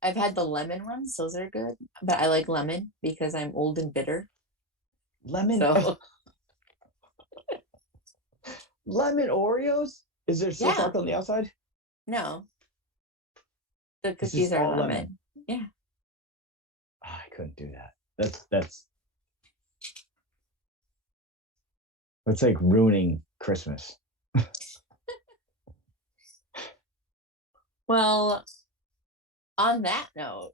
I've had the lemon ones, those are good. But I like lemon because I'm old and bitter. Lemon. So Lemon Oreos. Is there still yeah, chocolate on the outside? no. The It's cookies just are all lemon. lemon. Yeah. I couldn't do that. That's like ruining Christmas. Well, on that note,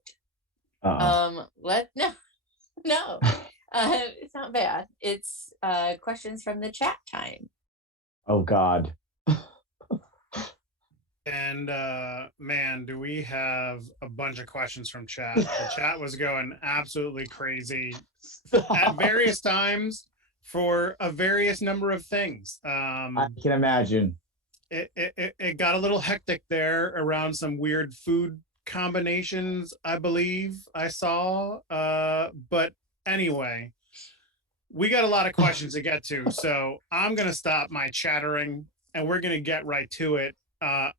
Oh. let no, no. It's not bad. It's questions from the chat time. Oh God. And man, do we have a bunch of questions from chat. The chat was going absolutely crazy at various times for a various number of things. I can imagine. It got a little hectic there around some weird food combinations, I believe I saw. But anyway, we got a lot of questions to get to, so I'm gonna stop my chattering and we're gonna get right to it.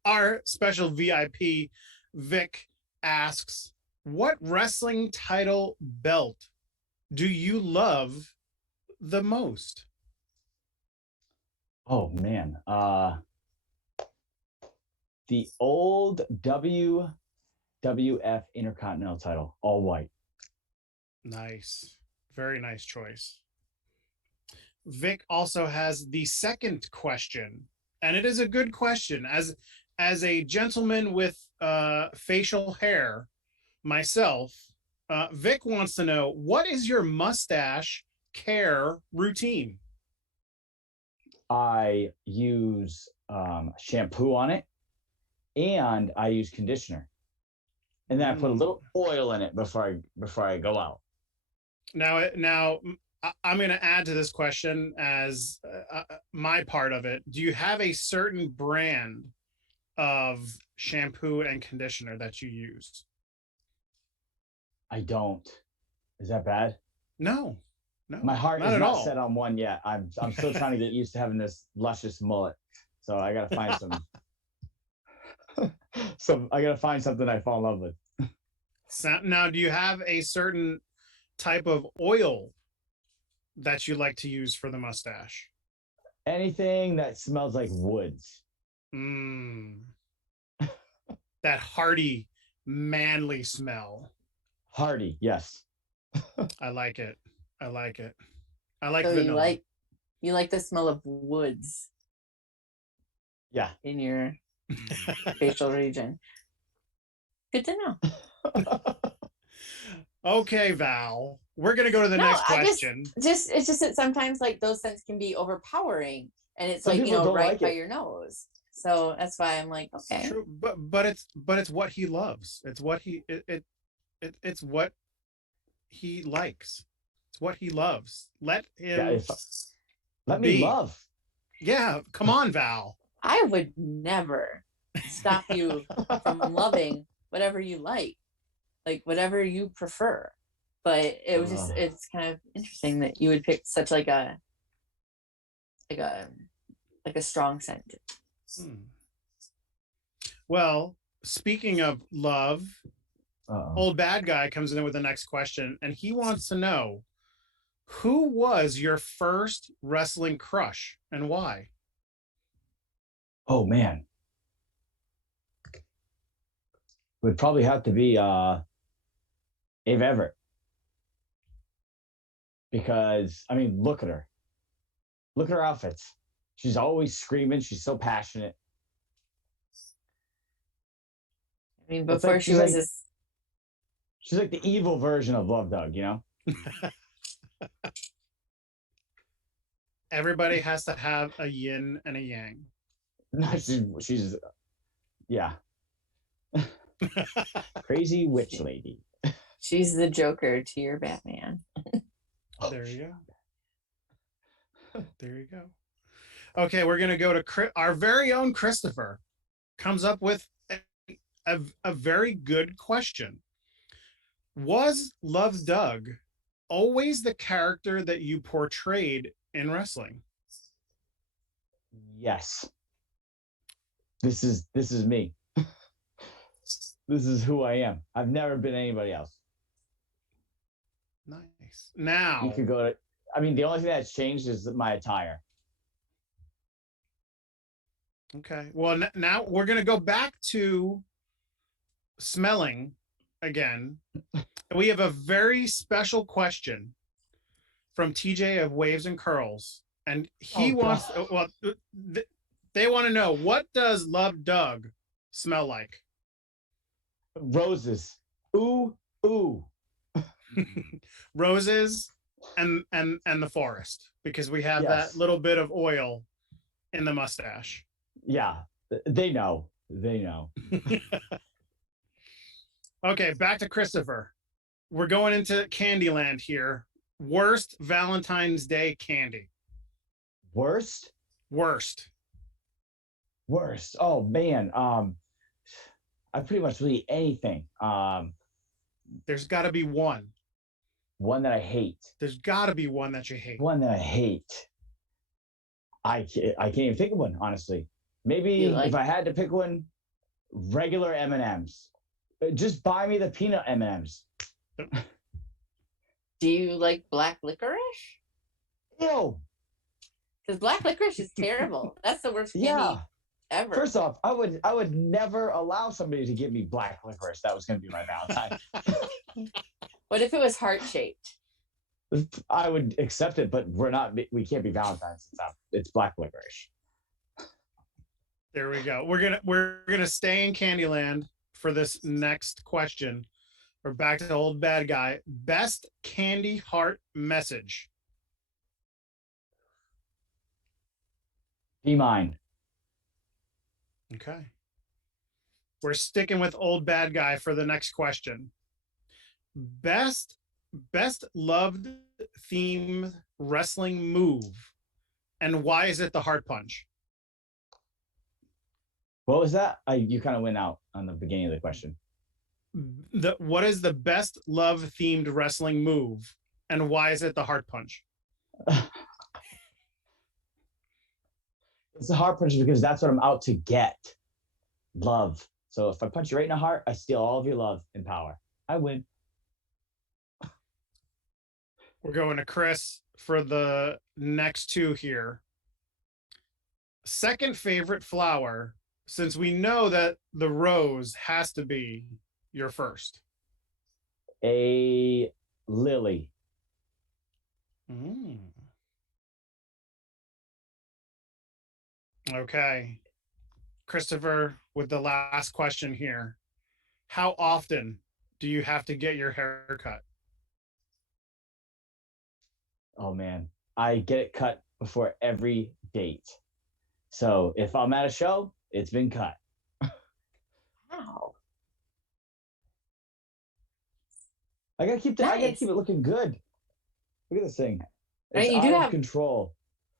Our special VIP, Vic, asks, "What wrestling title belt do you love the most?" Oh man. The old WWF Intercontinental title, all white. Nice, very nice choice. Vic also has the second question, and it is a good question. As a gentleman with facial hair, myself, Vic wants to know, what is your mustache care routine? I use shampoo on it, and I use conditioner, and then I put a little oil in it before I go out. Now, I'm going to add to this question as my part of it. Do you have a certain brand of shampoo and conditioner that you use? I don't. Is that bad? No, no, My heart not is at not all. set on one yet. I'm still trying to get used to having this luscious mullet. So I gotta find I gotta find something I fall in love with. So, now, do you have a certain type of oil that you like to use for the mustache? Anything that smells like woods. Mm, that hearty, manly smell. Hardy, yes. I like it. I like it. I like So vanilla. you like the smell of woods Yeah. in your facial region. Good to know. Okay, Val. We're gonna go to the No, next I question. just it's just that sometimes like those scents can be overpowering, and it's Some like, people don't right like by it. your nose. So that's why I'm like, okay. True, but it's what he loves. It's what it's what he likes. It's what he loves. Let Yeah, him if let me be. love. Yeah, come on, Val. I would never stop you from loving whatever you like whatever you prefer. But it was just it's kind of interesting that you would pick such like a like a strong scent. Hmm. Well, speaking of love, Uh-oh. old bad guy comes in with the next question, and he wants to know, who was your first wrestling crush and why? Oh man. Would probably have to be Ave Everett. Because I mean, look at her. Look at her outfits. She's always screaming. She's so passionate. I mean, It's before like she was this, she's like the evil version of Love Doug, you know? Everybody has to have a yin and a yang. No, she's yeah. Crazy witch lady. she's the Joker to your Batman. There you go. There you go. Okay, we're gonna go to our very own Christopher. Comes up with a very good question. Was Love Doug always the character that you portrayed in wrestling? Yes. This is me. This is who I am. I've never been anybody else. Nice. Now You could go to I mean, the only thing that's changed is my attire. okay. Well, now we're gonna go back to smelling again. We have a very special question from TJ of Waves and Curls, and he wants. Well, they want to know, what does Love Doug smell like? Roses. Ooh, ooh. Roses and the forest, because we have that little bit of oil in the mustache. Yeah, they know. They know. Okay, back to Christopher. We're going into Candyland here. Worst Valentine's Day candy. Worst? Worst. Worst. Oh man. I pretty much will eat anything. There's got to be one. One that I hate. There's got to be one that you hate. One that I hate. I can't even think of one, honestly. Maybe if I had to pick one, regular M&Ms. Just buy me the peanut M&Ms. Do you like black licorice? Ew. Because black licorice is terrible. That's the worst candy ever. First off, I would never allow somebody to give me black licorice. That was going to be my Valentine. What if it was heart shaped? I would accept it, but we can't be Valentine's. It's black licorice. There we go. We're gonna stay in Candyland for this next question. We're back to the old bad guy. Best candy heart message. Be mine. Okay. We're sticking with old bad guy for the next question. Best loved theme wrestling move, and why is it the heart punch? What was that? You kind of went out on the beginning of the question. What is the best love themed wrestling move, and why is it the heart punch? It's a heart punch because that's what I'm out to get. Love. So if I punch you right in the heart, I steal all of your love and power. I win. We're going to Chris for the next two here. Second favorite flower, since we know that the rose has to be your first. A lily. Okay. Christopher, with the last question here. How often do you have to get your hair cut? Oh man, I get it cut before every date. So if I'm at a show, it's been cut. Wow. I gotta keep Nice. it looking good. Look at this thing. It's Right, you out do of have control.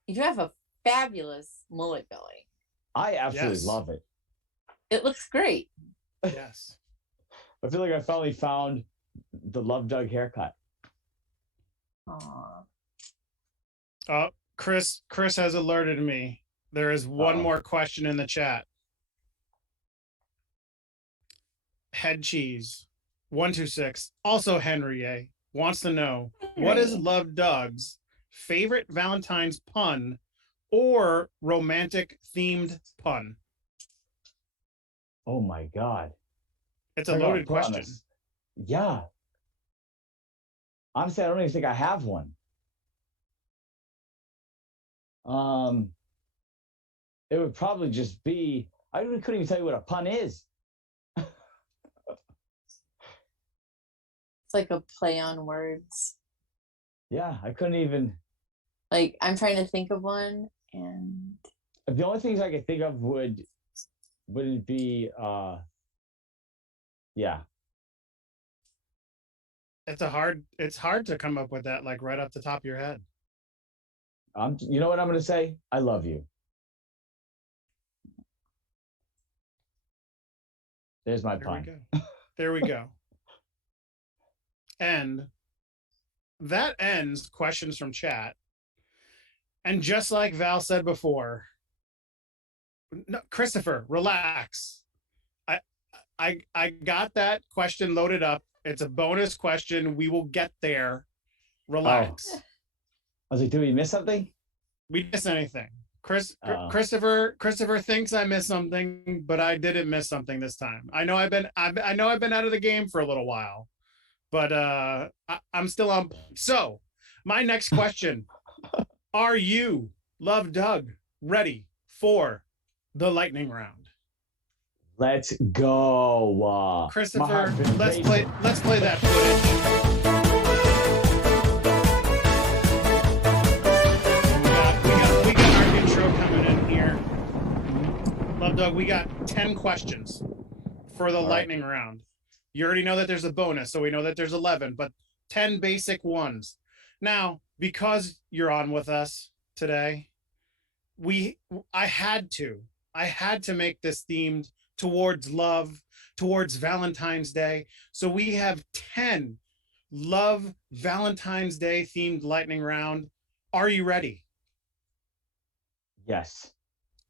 you do have a fabulous mullet belly. I absolutely Yes. love it. It looks great. Yes. I feel like I finally found the Love Doug haircut. Aw. Oh, Chris has alerted me. There is one Uh-oh. more question in the chat. Head cheese 126, also Henry A, wants to know what is Henry. Love Doug's favorite Valentine's pun or romantic themed pun? Oh my God. It's a Talk about loaded put on question. this. Yeah. Honestly, I don't even think I have one. It would probably just be, I really couldn't even tell you what a pun is. It's like a play on words. Yeah, I couldn't even. Like, I'm trying to think of one, and The only things I could think of wouldn't be yeah. It's hard to come up with that like right off the top of your head. You know what I'm gonna say? I love you. There's my There pun. we go. There we go. And that ends questions from chat. And just like Val said before, no, Christopher, relax. I got that question loaded up. It's a bonus question. We will get there. Relax. I was like, did we miss something? We miss anything? Christopher thinks I missed something, but I didn't miss something this time. I know I've been out of the game for a little while, but I'm still on. So my next question: are you, Love Doug, ready for the lightning round? Let's go. Christopher, let's play that footage. We got our intro coming in here. Love Doug, we got 10 questions for the lightning round. You already know that there's a bonus, so we know that there's 11, but 10 basic ones. Now, because you're on with us today, I had to make this themed towards love, towards Valentine's Day. So we have 10 love Valentine's Day themed lightning round. Are you ready? Yes.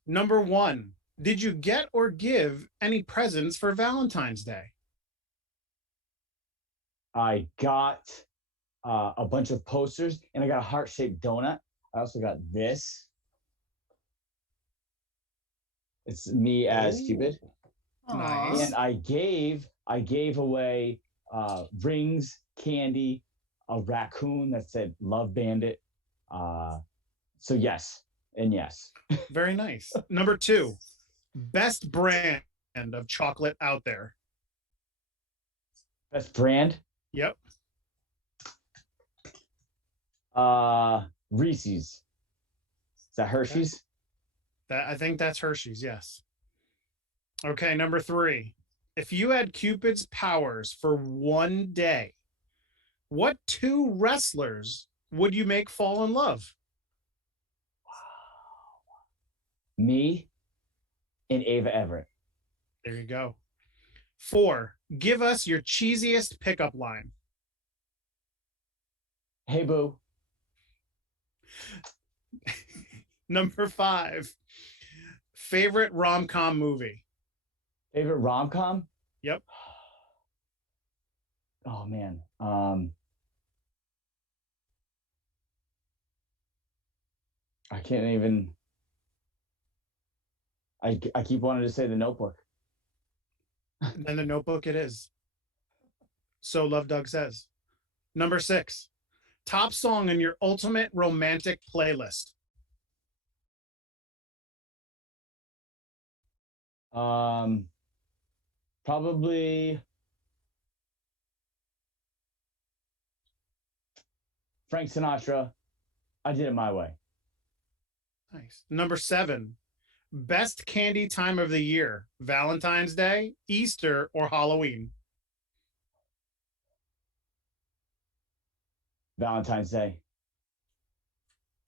Number 1, did you get or give any presents for Valentine's Day? I got a bunch of posters and I got a heart-shaped donut. I also got this. It's me as Cupid. Nice. And I gave away rings, candy, a raccoon that said Love Bandit. So yes, and yes. Very nice. Number 2, best brand of chocolate out there. Best brand? Yep. Reese's. Is that Hershey's? I think that's Hershey's, yes. Okay, number 3. If you had Cupid's powers for one day, what 2 wrestlers would you make fall in love? Me And Ava Everett. There you go. 4, give us your cheesiest pickup line. Hey, boo. Number 5, favorite rom-com movie. Favorite rom-com? Yep. Oh, man. I can't even. I keep wanting to say The Notebook. Then The Notebook it is. So Love Doug says. Number 6, top song in your ultimate romantic playlist. Probably Frank Sinatra. I did it my way. Nice. Number 7, best candy time of the year. Valentine's Day, Easter, or Halloween. Valentine's Day.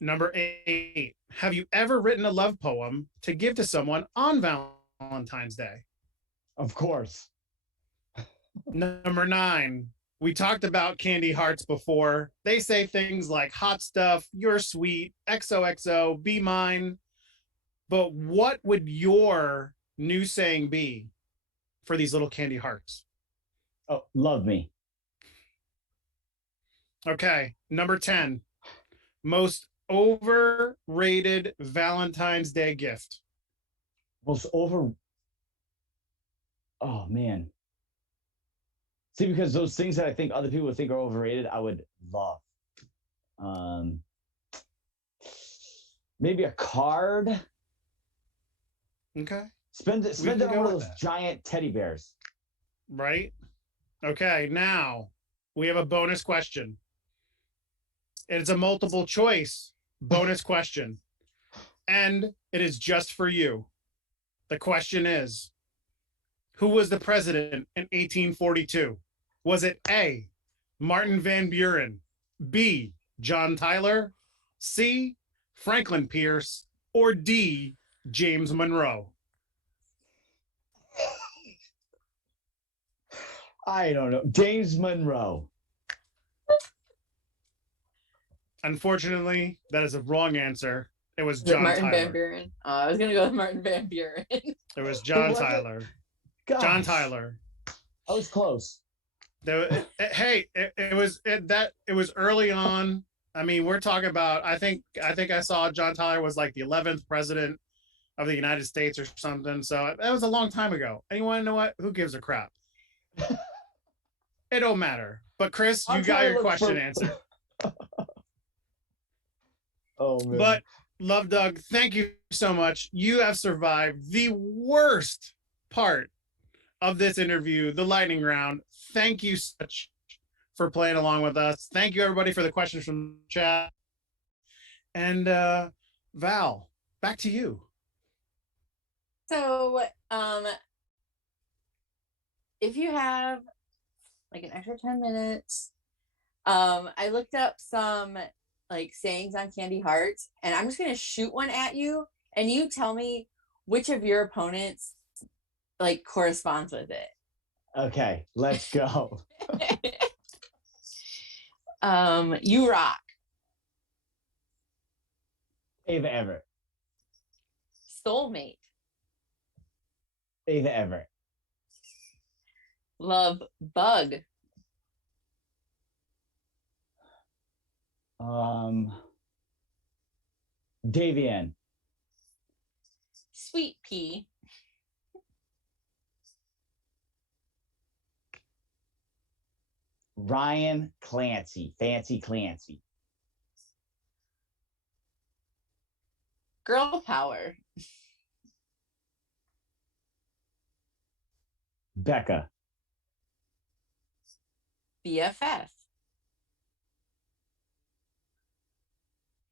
Number 8, have you ever written a love poem to give to someone on Valentine's Day? Of course. Number 9, we talked about candy hearts before. They say things like hot stuff, you're sweet, XOXO, be mine. But what would your new saying be for these little candy hearts? Oh, love me. Okay. Number 10, most overrated Valentine's Day gift. Most over. Oh, man. See, because those things that I think other people would think are overrated, I would love. Maybe a card. Okay. Spend it on one of those that. giant teddy bears. Right? Okay. Now we have a bonus question. It's a multiple choice bonus question. And it is just for you. The question is, who was the president in 1842? Was it A, Martin Van Buren, B, John Tyler, C, Franklin Pierce, or D, James Monroe? I don't know. James Monroe. Unfortunately, that is a wrong answer. It was Is it John Martin Tyler. Van Buren? I was gonna go with Martin Van Buren. It was John Was it? Tyler. Gosh, John Tyler. I was close. It was early on. I mean, we're talking about. I think I saw John Tyler was like the 11th president of the United States or something. So that was a long time ago. And you want to know what? Who gives a crap? It don't matter. But Chris, you got your question answered. Oh man. But Love Doug, thank you so much. You have survived the worst part of this interview, the lightning round. Thank you so much for playing along with us. Thank you everybody for the questions from the chat. And Val, back to you. So, if you have like an extra 10 minutes, I looked up some like sayings on candy hearts, and I'm just gonna shoot one at you, and you tell me which of your opponents like corresponds with it. Okay, let's go. You rock. Ava Everett. Soulmate. Ava Everett. Love bug. Davian. Sweet pea. Ryan Clancy. Fancy Clancy. Girl power. Becca. BFF.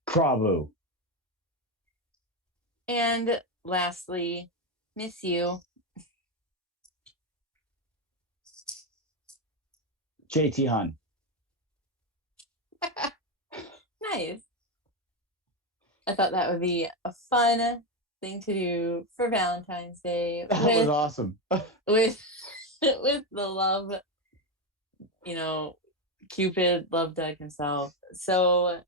Krabu. And lastly, miss you. JT Hun. Nice. I thought that would be a fun thing to do for Valentine's Day That was awesome. with with the love, you know, Cupid, Love Doug himself. So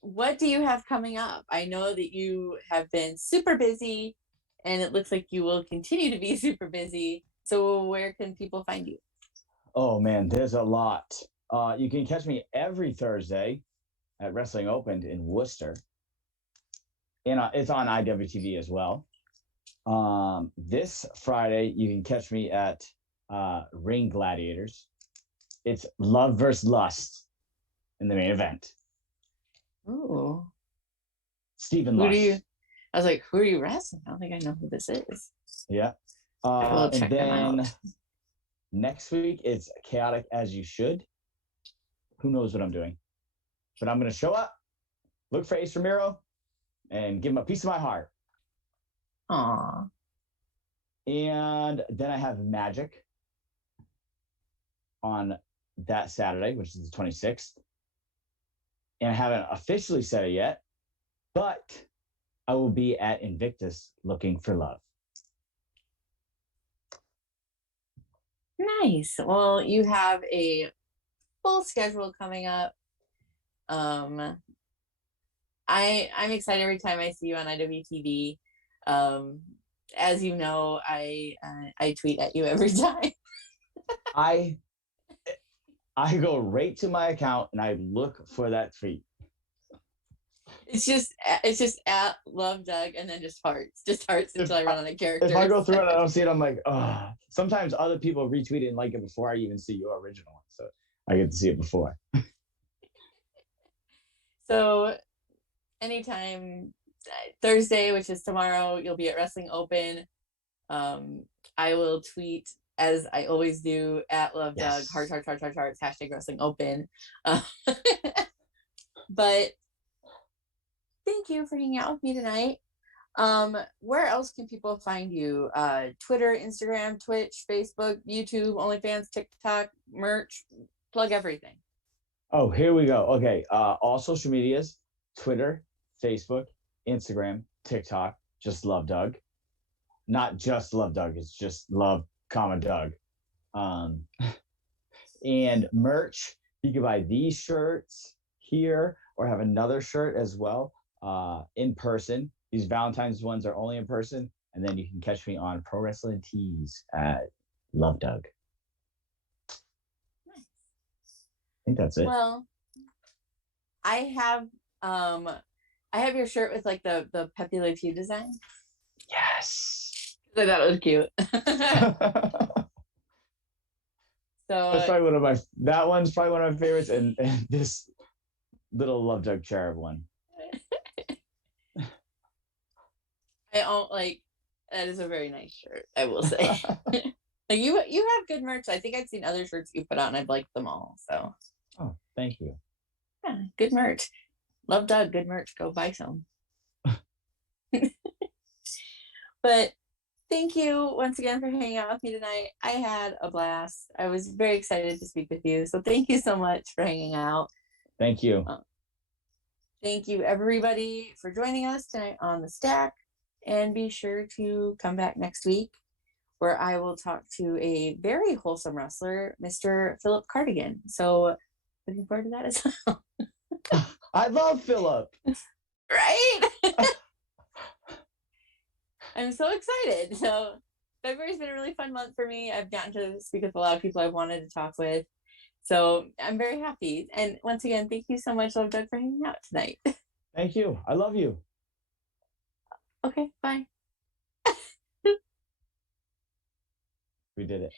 what do you have coming up? I know that you have been super busy and it looks like you will continue to be super busy. So where can people find you? Oh man, there's a lot. You can catch me every Thursday at Wrestling Open in Worcester, and it's on IWTV as well. This Friday, you can catch me at Ring Gladiators. It's Love versus Lust in the main event. Ooh. Stephen Who Lust. do you? I was like, who are you wrestling? I don't think I know who this is. Yeah. I will And check them then out. next week, it's Chaotic as You Should. Who knows what I'm doing? But I'm going to show up, look for Ace Ramiro, and give him a piece of my heart. Aw. And then I have Magic on that Saturday, which is the 26th. And I haven't officially said it yet, but I will be at Invictus looking for love. Nice. Well, you have a full schedule coming up. I'm excited every time I see you on IWTV. As you know, I tweet at you every time. I go right to my account and I look for that tweet. It's just at Love Doug and then just hearts until I run out of characters. If I go through it and I don't see it, I'm like, oh. Sometimes other people retweet it and like it before I even see your original one, so I get to see it before. So anytime Thursday, which is tomorrow, you'll be at Wrestling Open. I will tweet as I always do at Love Doug, Yes. hearts, hashtag Wrestling Open. But thank you for hanging out with me tonight. Where else can people find you? Twitter, Instagram, Twitch, Facebook, YouTube, OnlyFans, TikTok, merch, plug everything. Oh, here we go. Okay. All social medias, Twitter, Facebook, Instagram, TikTok, just Love Doug. Not just Love Doug, it's just Love, Doug. And merch, you can buy these shirts here or have another shirt as well in person. These Valentine's ones are only in person. And then you can catch me on Pro Wrestling Tees at Love Doug. Nice. I think that's it. Well, I have your shirt with like the Pepe Le Pew design. Yes. I thought it was cute. So that's probably that one's probably one of my favorites, and this little Love Doug cherub one. I don't like that is a very nice shirt, I will say. Like you have good merch. I think I've seen other shirts you put on. I've liked them all. So oh, thank you. Yeah, good merch. Love Doug, good merch. Go buy some. But thank you once again for hanging out with me tonight. I had a blast. I was very excited to speak with you. So thank you so much for hanging out. Thank you. Thank you, everybody, for joining us tonight on The Stack. And be sure to come back next week where I will talk to a very wholesome wrestler, Mr. Philip Cardigan. So looking forward to that as well. I love Philip. Right? I'm so excited. So February's been a really fun month for me. I've gotten to speak with a lot of people I've wanted to talk with. So I'm very happy. And once again, thank you so much, Love Doug, for hanging out tonight. Thank you. I love you. Okay, bye. We did it.